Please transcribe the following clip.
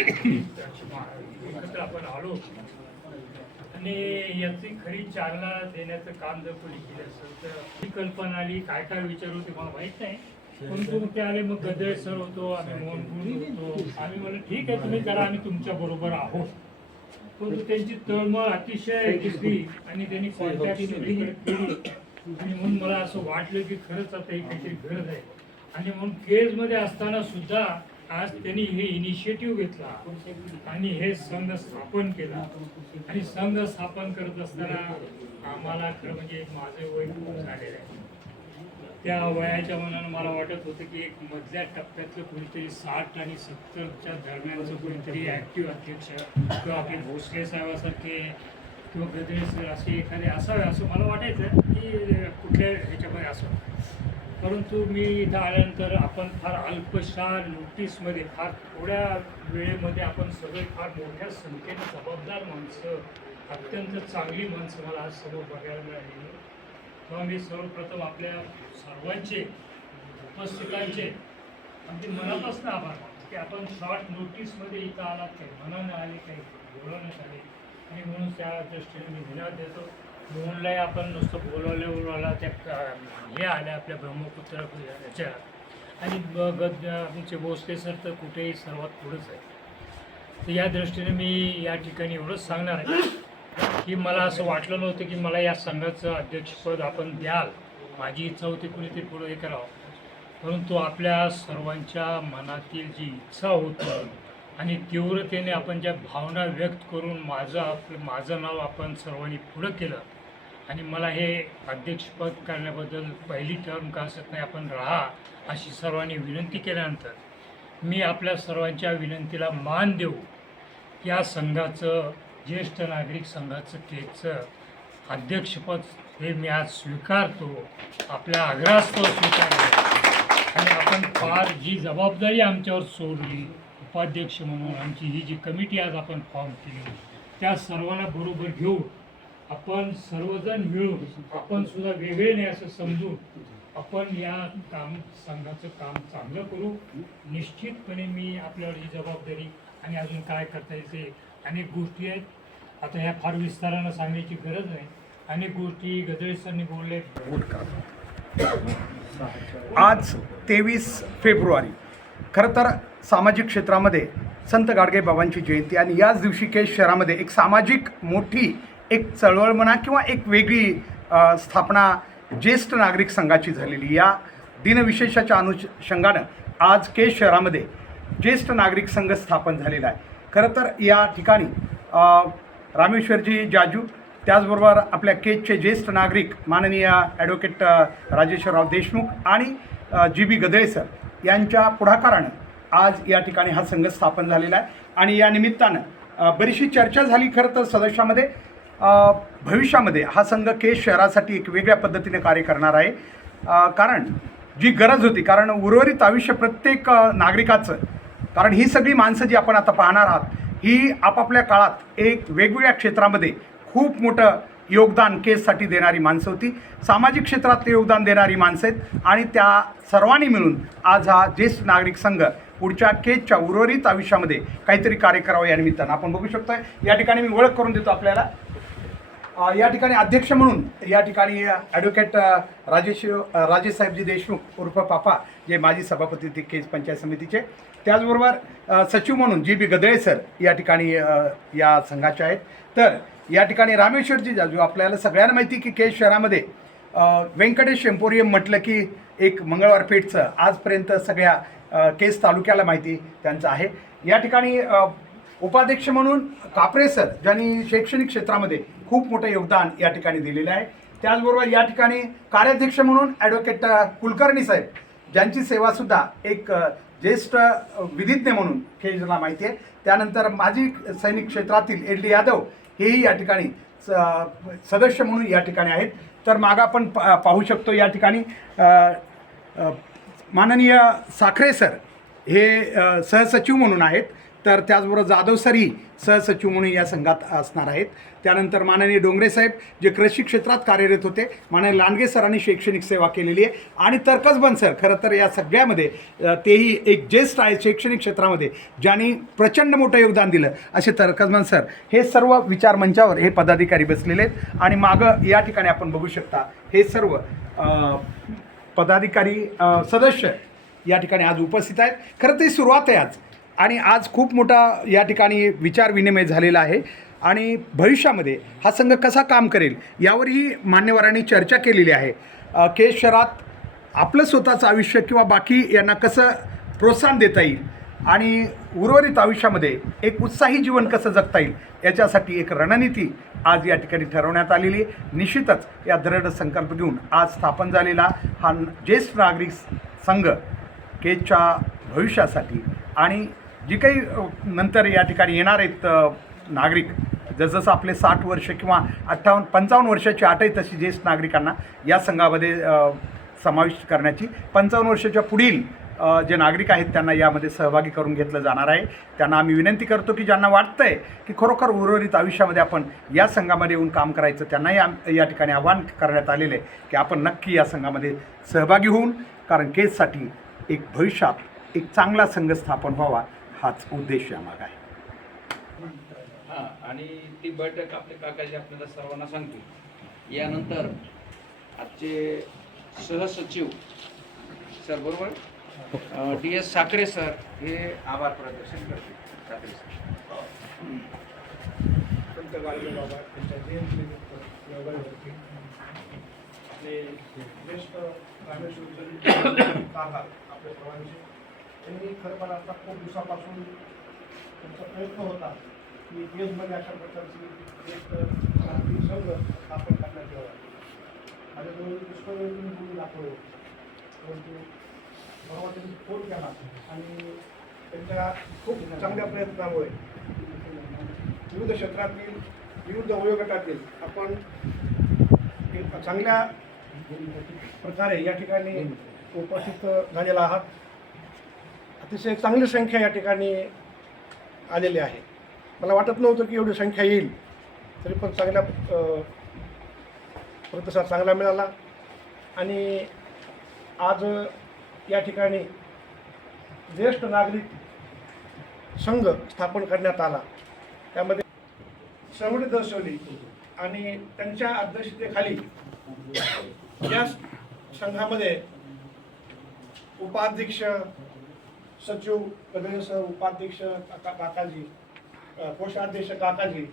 एकत्र आपण आलो आणि याची खरी चालना देण्याचं काम जर कोणी केलं असेल तर ही कल्पना आली. काय काय विचार होते मला माहित नाही, परंतु ते आले. मग गद्रे सर होतो, आम्ही मोहन होतो. आम्ही म्हणलं ठीक आहे, तुम्ही करा, आम्ही तुमच्या बरोबर आहोत. परंतु त्यांची तळमळ अतिशय दिसली आणि त्यांनी कॉन्टॅक्ट केली. आणि म्हणून मला असं वाटलं की खरंच आता ही काहीतरी गरज आहे. आणि म्हणून केजमध्ये असताना सुद्धा आज त्यांनी हे इनिशिएटिव्ह घेतला आणि हे संघ स्थापन केला. आणि संघ स्थापन करत असताना आम्हाला खरं म्हणजे माझं वय खूप झालेलं आहे. त्या वयाच्या मनानं मला वाटत होतं की एक मधल्या टप्प्यातलं कोणीतरी 60 आणि 70च्या दरम्यानचं कोणीतरी ॲक्टिव्ह अध्यक्ष किंवा आपले भोसले साहेबासारखे किंवा गद्रे सर असे एखादे असावे असं मला वाटायचं की कुठल्या ह्याच्यामध्ये असं. परंतु मी इथं आल्यानंतर आपण फार अल्पशा नोटीसमध्ये फार थोड्या वेळेमध्ये आपण सगळे फार मोठ्या संख्येने जबाबदार माणसं, अत्यंत चांगली माणसं मला आज समोर बघायला मिळाली. तेव्हा मी सर्वप्रथम आपल्या सर्वांचे उपस्थितांचे अगदी मनापासून आभार मानतो की आपण शॉर्ट नोटीसमध्ये इथं आलात, काही मनानं आले, काही बोलवण्यात आले. आणि म्हणून त्या दृष्टीने मी धन्यवाद देतो. मोहनलाही आपण नुसतं बोलवला त्या हे आल्या आपल्या ब्रह्मपुत्र याच्या. आणि आमचे भोसले सर तर कुठेही सर्वात पुढंच आहे. तर या दृष्टीने मी या ठिकाणी एवढंच सांगणार आहे की मला असं वाटलं नव्हतं की मला या संघाचं अध्यक्षपद आपण द्याल. माझी इच्छा होती कुणीतरी पुढं हे करावं, परंतु आपल्या सर्वांच्या मनातील जी इच्छा होती आणि तीव्रतेने आपण ज्या भावना व्यक्त करून माझं नाव आपण सर्वांनी पुढं केलं. आणि मला हे अध्यक्षपद करण्याबद्दल पहिली टर्म का असत नाही आपण राहा अशी सर्वांनी विनंती केल्यानंतर मी आपल्या सर्वांच्या विनंतीला मान देऊ या संघाचं, ज्येष्ठ नागरिक संघाचं केजचं अध्यक्षपद हे मी आज स्वीकारतो. आपल्या आग्रहास्तव स्वीकारतो. आणि आपण फार जी जबाबदारी आमच्यावर सोडली उपाध्यक्ष म्हणून, आमची ही जी कमिटी आज आपण फॉर्म केली, त्या सर्वांना बरोबर घेऊन आपण सर्वजण मिळून, आपण सुद्धा वेगळे नाही असं समजून आपण या संघाचं काम चांगलं करू. निश्चितपणे मी आपल्यावर ही जबाबदारी आणि अजून काय करता येते अनेक गोष्टी आहेत. आता ह्या फार विस्तारानं सांगण्याची गरज नाही. अनेक गोष्टी गद्रे सरनी बोलले. आज 23 फेब्रुवारी खरं तर सामाजिक क्षेत्रामध्ये संत गाडगेबाबांची जयंती आणि याच दिवशी केज शहरामध्ये एक सामाजिक मोठी एक चळवळ म्हणा किंवा एक वेगळी स्थापना ज्येष्ठ नागरिक संघाची झालेली. या दिनविशेषाच्या अनुषंगानं आज केज शहरामध्ये ज्येष्ठ नागरिक संघ स्थापन झालेला आहे. खरं तर या ठिकाणी रामेश्वरजी जाजू, त्याचबरोबर आपल्या केजचे ज्येष्ठ नागरिक माननीय ॲडव्होकेट राजेश्वरराव देशमुख आणि GB गद्रे सर यांच्या पुढाकारानं आज या ठिकाणी हा संघ स्थापन झालेला आहे. आणि या निमित्तानं बरीचशी चर्चा झाली खरं तर सदस्यामध्ये. भविष्यामध्ये हा संघ केज शहरासाठी एक वेगळ्या पद्धतीने कार्य करणार आहे. कारण जी गरज होती, कारण उर्वरित आयुष्य प्रत्येक नागरिकाचं, कारण ही सगळी माणसं जी आपण आता पाहणार आहात ही आपापल्या काळात एक वेगवेगळ्या क्षेत्रामध्ये खूप मोठं योगदान केजसाठी देणारी माणसं होती, सामाजिक क्षेत्रात योगदान देणारी माणसं आहेत. आणि त्या सर्वांनी मिळून आज हा ज्येष्ठ नागरिक संघ पुढच्या केजच्या उर्वरित आयुष्यामध्ये काहीतरी कार्य करावं या निमित्तानं आपण बघू शकतो. या ठिकाणी मी ओळख करून देतो आपल्याला. या ठिकाणी अध्यक्ष म्हणून या ठिकाणी ॲडव्होकेट राजेसाहेबजी देशमुख उर्फ पापा, जे माजी सभापती ते केज पंचायत समितीचे. त्याचबरोबर सचिव म्हणून GB गद्रे सर या ठिकाणी या संघाचे आहेत. तर या ठिकाणी रामेश्वरजी जाजू, आपल्याला सगळ्यांना माहिती की केज शहरामध्ये व्यंकटेश एम्पोरियम म्हटलं की एक मंगळवार पेठचं आजपर्यंत सगळ्या केज तालुक्याला माहिती त्यांचं आहे. या ठिकाणी उपाध्यक्ष म्हणून कापरे सर, ज्यांनी शैक्षणिक क्षेत्रामध्ये खूप मोठं योगदान या ठिकाणी दिलेलं आहे. त्याचबरोबर या ठिकाणी कार्याध्यक्ष म्हणून ॲडव्होकेट कुलकर्णी साहेब, ज्यांची सेवासुद्धा एक ज्येष्ठ विधिज्ञ म्हणून केजला माहिती आहे. त्यानंतर माजी सैनिक क्षेत्रातील LD यादव हेही या ठिकाणी सदस्य म्हणून या ठिकाणी आहेत. तर मागं आपण पाहू शकतो या ठिकाणी माननीय साखरे सर हे सहसचिव म्हणून आहेत. तर त्याचबरोबर जाधव सरही सहसचिव म्हणून या संघात असणार आहेत. त्यानंतर माननीय डोंगरे साहेब जे कृषी क्षेत्रात कार्यरत होते, माननीय लांडगे सरांनी शैक्षणिक सेवा केलेली आहे, आणि तरकसबन सर खरं तर या सगळ्यामध्ये तेही एक ज्येष्ठ आहे शैक्षणिक क्षेत्रामध्ये, ज्यांनी प्रचंड मोठं योगदान दिलं असे तरकसबन सर. हे सर्व विचार मंचावर हे पदाधिकारी बसलेले आहेत आणि मागं या ठिकाणी आपण बघू शकता हे सर्व पदाधिकारी सदस्य या ठिकाणी आज उपस्थित आहेत. खरं तर ही सुरुवात आहे आज, आणि आज खूप मोठा या ठिकाणी विचार विनिमय झालेला आहे आणि भविष्यामध्ये हा संघ कसा काम करेल यावरही मान्यवरांनी चर्चा केलेली आहे. केज शहरात आपलं स्वतःचं आयुष्य किंवा बाकी यांना कसं प्रोत्साहन देता येईल आणि उर्वरित आयुष्यामध्ये एक उत्साही जीवन कसं जगता येईल याच्यासाठी एक रणनीती आज या ठिकाणी ठरवण्यात आलेली आहे. निश्चितच या दृढ संकल्प घेऊन आज स्थापन झालेला हा ज्येष्ठ नागरिक संघ केजच्या भविष्यासाठी आणि जी काही नंतर या ठिकाणी येणार आहेत नागरिक, जसजसं आपले 60 वर्ष किंवा 55 वर्षाची अट आहे तशी ज्येष्ठ नागरिकांना या संघामध्ये समाविष्ट करण्याची, 55 वर्षाच्या पुढील जे नागरिक आहेत त्यांना यामध्ये सहभागी करून घेतलं जाणार आहे. त्यांना आम्ही विनंती करतो की ज्यांना वाटतं आहे की खरोखर उर्वरित आयुष्यामध्ये आपण या संघामध्ये येऊन काम करायचं, त्यांनाही या ठिकाणी आवाहन करण्यात आलेलं आहे की आपण नक्की या संघामध्ये सहभागी होऊन, कारण केजसाठी एक भविष्यात एक चांगला संघ स्थापन व्हावा हाच उद्देश यामागे आहे. हां, आणि ती बैठक आपले काकाजी आपल्याला सर्वांना सांगतील. यानंतर आजचे सहसचिव सर बरोबर DS साखरे सर हे आभार प्रदर्शन करतील. साखरे सर. संत गाडगे बाबा त्यांच्या जयंतीनिमित्त योगावरती आपले ज्येष्ठ रामेश्वर काका आपले प्रवासी त्यांनी खरं पण आता खूप दिवसापासून त्यांचा प्रयत्न होता की देशभर अशा प्रकारची एक नागरिक संघ स्थापन करण्यात यावा. माझ्याजवळ पुष्कळ वेळ तुम्ही बोलू दाखवलं, परंतु परवा त्यांनी फोन केला आणि त्यांच्या खूप चांगल्या प्रयत्नामुळे विविध क्षेत्रातील विविध वयोगटातील आपण एक चांगल्या प्रकारे या ठिकाणी उपस्थित झालेला आहात. अतिशय चांगली संख्या या ठिकाणी आलेली आहे. मला वाटत नव्हतं की एवढी संख्या येईल, तरी पण चांगल्या प्रतिसाद चांगला मिळाला आणि आज या ठिकाणी ज्येष्ठ नागरिक संघ स्थापन करण्यात आला. त्यामध्ये सहमती दर्शवली आणि त्यांच्या अध्यक्षतेखाली या संघामध्ये उपाध्यक्ष, सचिव, प्रदेश उपाध्यक्ष काकाजी, कोषाध्यक्ष काकाजी